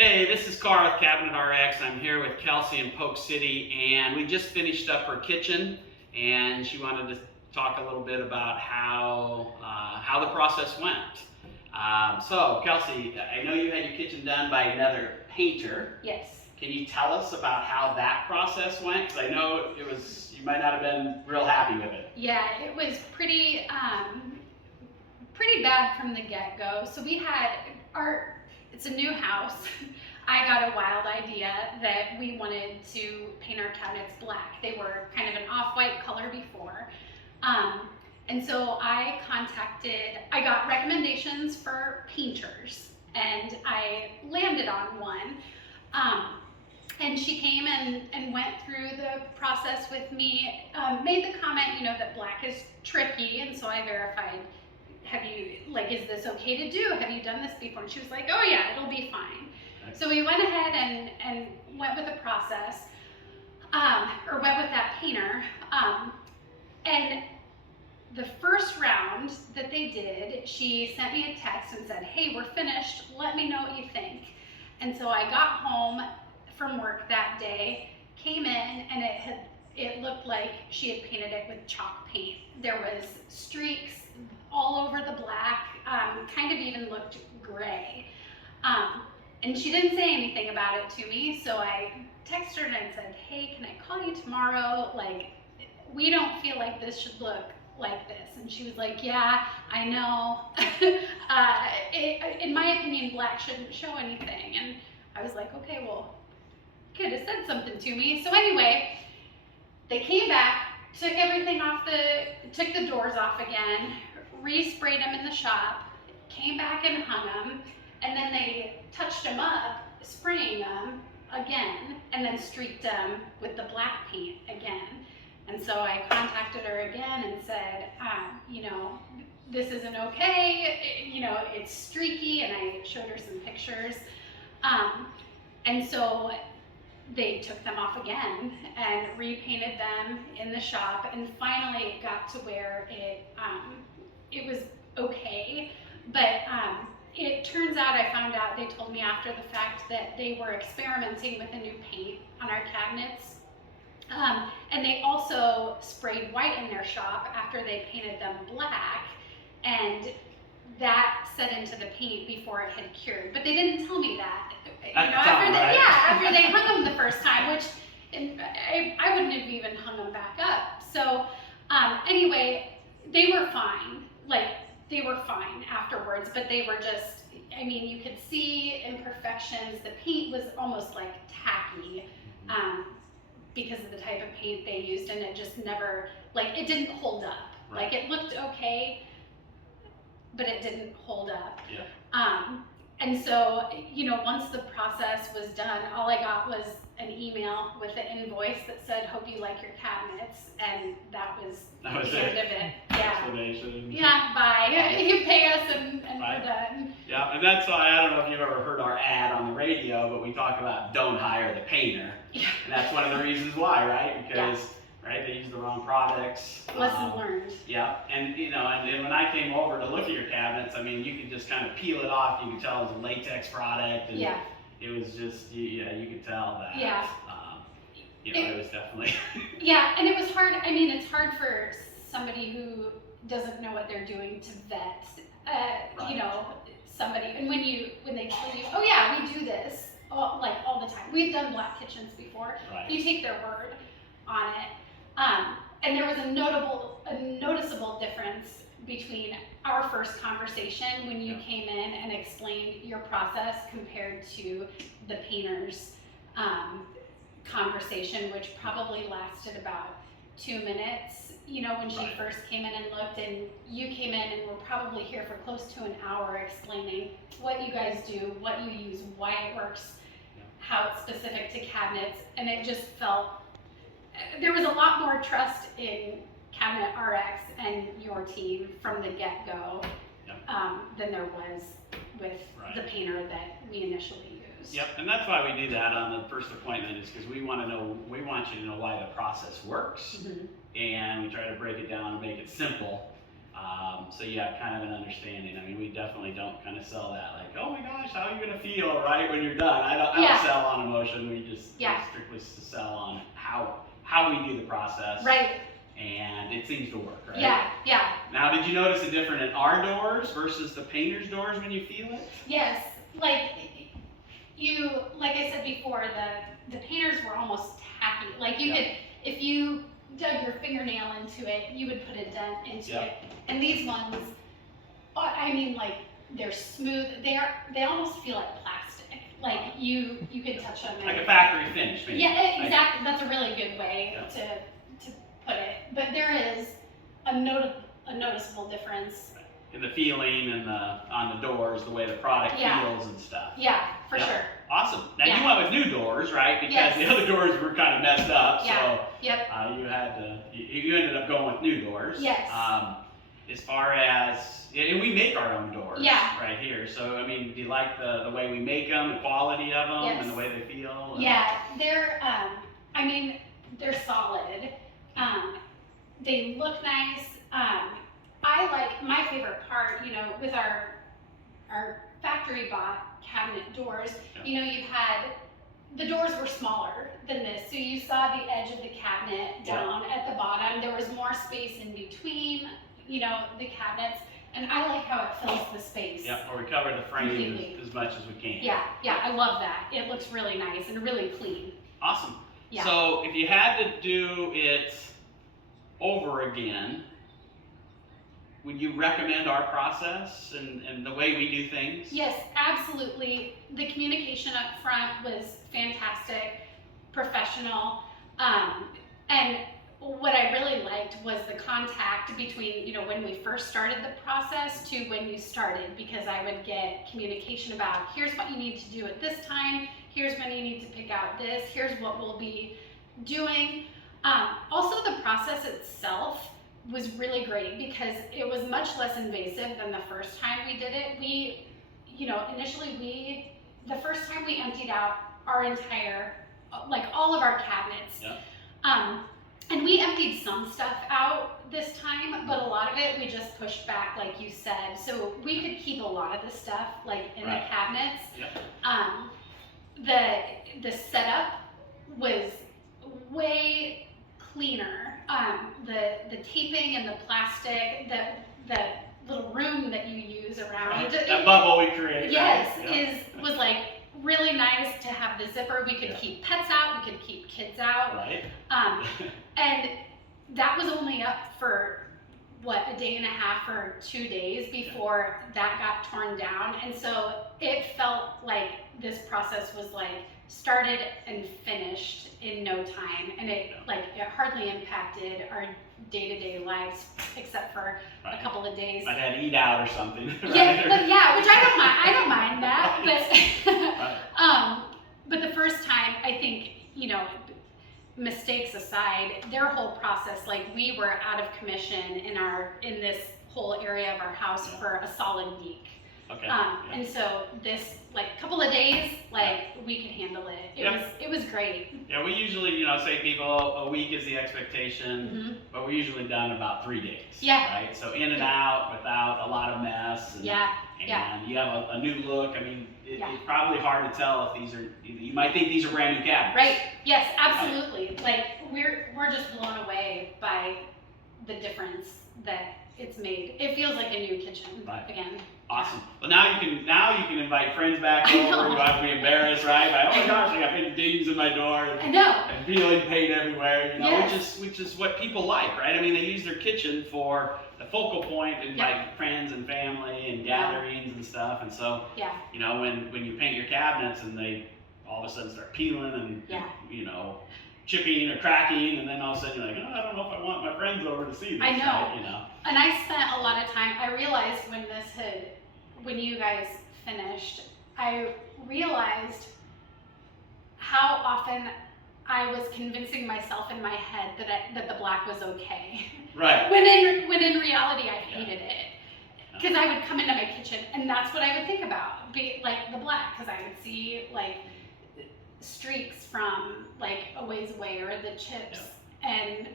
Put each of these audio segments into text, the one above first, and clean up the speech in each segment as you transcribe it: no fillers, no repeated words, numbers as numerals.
Hey, this is Carl with CabinetRX. I'm here with Kelsey in Polk City, and we just finished up her kitchen, and she wanted to talk a little bit about how the process went. So, Kelsey, I know you had your kitchen done by another painter. Yes. Can you tell us about how that process went? Because I know you might not have been real happy with it. Yeah, it was pretty bad from the get-go. So we had it's a new house. I got a wild idea that we wanted to paint our cabinets black. They were kind of an off-white color before. And so I got recommendations for painters, and I landed on one. And she came and went through the process with me, made the comment, that black is tricky, and so I verified, is this okay to do? Have you done this before? And she was like, oh yeah, it'll be fine. So we went ahead and went with the process, or went with that painter. And the first round that they did, she sent me a text and said, hey, we're finished, let me know what you think. And so I got home from work that day, came in, and it looked like she had painted it with chalk paint. There was streaks all over the black, kind of even looked gray. And she didn't say anything about it to me, so I texted her and I said, hey, can I call you tomorrow? We don't feel like this should look like this. And she was like, yeah, I know. In my opinion, black shouldn't show anything. And I was like, okay, well, could have said something to me. So anyway, they came back, took everything took the doors off again, resprayed them in the shop, came back and hung them, and then they touched them up, spraying them again, and then streaked them with the black paint again. And so I contacted her again and said, this isn't okay, it's streaky, and I showed her some pictures. And so they took them off again and repainted them in the shop, and finally it got to where it was okay. But it turns out, I found out, they told me after the fact that they were experimenting with a new paint on our cabinets. And they also sprayed white in their shop after they painted them black, and that set into the paint before it had cured. But they didn't tell me that. After they hung them the first time, which I wouldn't have even hung them back up. So anyway, they were fine. They were fine afterwards, but they were just, you could see imperfections. The paint was almost like tacky because of the type of paint they used, and it just never, it didn't hold up. Right. It looked okay, but it didn't hold up. Yeah. And so, once the process was done, all I got was an email with an invoice that said, hope you like your cabinets, and that was the end of it. Yeah. Explanation. Yeah, bye. You pay us and we're done. Yeah, and that's why, I don't know if you've ever heard our ad on the radio, but we talk about don't hire the painter. Yeah. And that's one of the reasons why, right? Because they use the wrong products. Lesson learned. Yeah, and and then when I came over to look at your cabinets, you could just kind of peel it off. You could tell it was a latex product, and it was just, you could tell that. Yeah. It was definitely. Yeah, and it was hard. It's hard for somebody who doesn't know what they're doing to vet, somebody. And when they tell you, oh yeah, we do this all the time. We've done black kitchens before. Right. You take their word on it. And there was a noticeable difference between our first conversation when you came in and explained your process compared to the painter's conversation, which probably lasted about 2 minutes, when she first came in and looked, and you came in and were probably here for close to an hour explaining what you guys do, what you use, why it works, how it's specific to cabinets, and it just felt, there was a lot more trust in CabinetRX and your team from the get-go than there was with the painter that we initially used. Yep, and that's why we do that on the first appointment, is because we want you to know why the process works, and we try to break it down and make it simple. So you have kind of an understanding. I mean, we definitely don't kind of sell that like, oh my gosh, how are you gonna feel right when you're done? I don't sell on emotion. We just strictly sell on how we do the process. Right. And it seems to work, right? Yeah, yeah. Now, did you notice a difference in our doors versus the painter's doors when you feel it? Yes, like I said before, the painters were almost tacky. Like you could, if you dug your fingernail into it, you would put a dent into it. And these ones, I mean, like they're smooth. They almost feel like plastic. Like you can touch them. Like a factory finish, maybe. Yeah, exactly. That's a really good way to put it. But there is a noticeable difference in the feeling and on the doors, the way the product feels and stuff. Yeah, for sure. Awesome. Now you went with new doors, right? Because the other doors were kind of messed up. So you ended up going with new doors. Yes. As far as, and we make our own doors right here. So, I mean, do you like the way we make them, the quality of them, and the way they feel? Yeah, they're, I mean, they're solid. They look nice. I like, my favorite part, you know, with our factory bought cabinet doors, you know, the doors were smaller than this. So you saw the edge of the cabinet down at the bottom. There was more space in between, you know, the cabinets. And I like how it fills the space. Yeah, or we cover the frame as much as we can. Yeah, I love that. It looks really nice and really clean. Awesome. Yeah. So if you had to do it over again, would you recommend our process and the way we do things? Yes, absolutely. The communication up front was fantastic, professional, and what I really liked was the contact between, you know, when we first started the process to when you started, because I would get communication about here's what you need to do at this time, here's when you need to pick out this, here's what we'll be doing. Also, the process itself was really great because it was much less invasive than the first time we did it. We, you know, initially the first time we emptied out our entire, like all of our cabinets. And we emptied some stuff out this time, but a lot of it we just pushed back, like you said. So we could keep a lot of the stuff like in the cabinets. The setup was way cleaner. The taping and the plastic, the little room that you use around that bubble we created. Was like really nice to have the zipper. We could keep pets out, we could keep kids out. And that was only up for what, a day and a half or 2 days before that got torn down. And so it felt like this process was like started and finished in no time, and it hardly impacted our day-to-day lives except for a couple of days. Might have to eat out or something. Which I don't mind that, but the first time, I think, you know, mistakes aside, their whole process, like we were out of commission in this whole area of our house for a solid week. And so this couple of days, we could handle it. It was great. Yeah, we usually, you know, say people a week is the expectation, but we're usually done about 3 days. Right? So in and out without a lot of mess. And, and you have a new look. I mean, it's probably hard to tell if these are, you might think these are brand new cabinets. Right. Yes, absolutely. Like we're just blown away by the difference that it's made. It feels like a new kitchen again. Awesome. Well, now you can invite friends back over. You don't have to be embarrassed, right? Like, oh my gosh, I got big dings in my door. And, and peeling paint everywhere. You know, which is what people like, right? I mean, they use their kitchen for the focal point and like friends and family and gatherings and stuff. And so, you know, when you paint your cabinets and they all of a sudden start peeling and you know, chipping or cracking, and then all of a sudden you're like, oh, I don't know if I want my friends over to see this. I know. Right? You know. And I spent a lot of time. I realized when you guys finished, I realized how often I was convincing myself in my head that the black was okay. Right. When in reality, I hated it. Because I would come into my kitchen and that's what I would think about, like the black, because I would see like streaks from like a ways away or the chips, and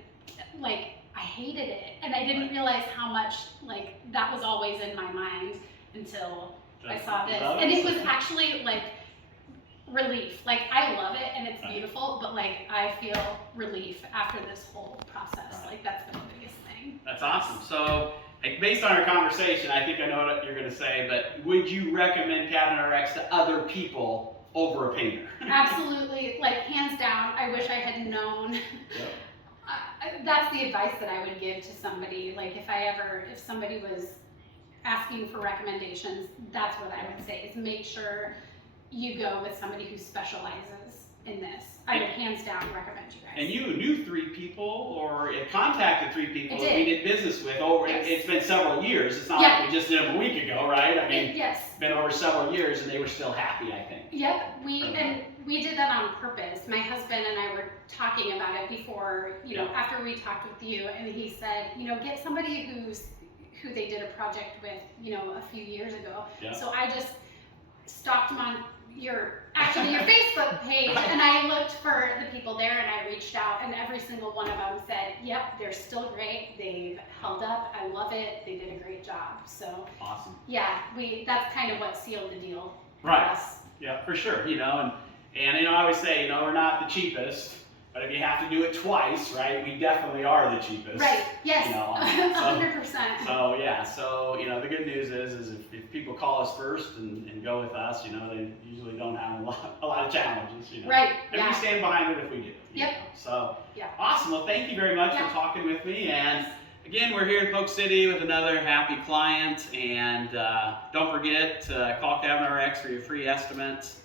like I hated it, and I didn't realize how much like that was always in my mind until I saw this. And it was actually like relief. Like I love it and it's beautiful, but like I feel relief after this whole process. Like that's been the biggest thing. That's awesome. So like, based on our conversation, I think I know what you're going to say, but would you recommend CabinetRX to other people over a painter? Absolutely, like hands down. I wish I had known. That's the advice that I would give to somebody. Like if somebody was asking for recommendations, that's what I would say is make sure you go with somebody who specializes in this. I would hands down recommend you guys. And you knew 3 people or contacted 3 people that we did business with over, it's been several years. It's not like we just did them a week ago, right? I mean, it's been over several years and they were still happy, I think. Yep, we did that on purpose. My husband and I were talking about it before, after we talked with you, and he said, get somebody who they did a project with, a few years ago. Yeah. So I just stalked him on your Facebook page, and I looked for the people there, and I reached out, and every single one of them said, yep, they're still great, they've held up, I love it, they did a great job. So awesome. Yeah, that's kind of what sealed the deal for right. us. Yeah, for sure. And I always say, we're not the cheapest, but if you have to do it twice, right, we definitely are the cheapest. Right, yes, 100%. So yeah, the good news is if people call us first and go with us, they usually don't have a lot of challenges, Right, and we stand behind it if we do. Yep. So, awesome. Well, thank you very much for talking with me. And again, we're here in Polk City with another happy client. And don't forget to call CabinetRX for your free estimates.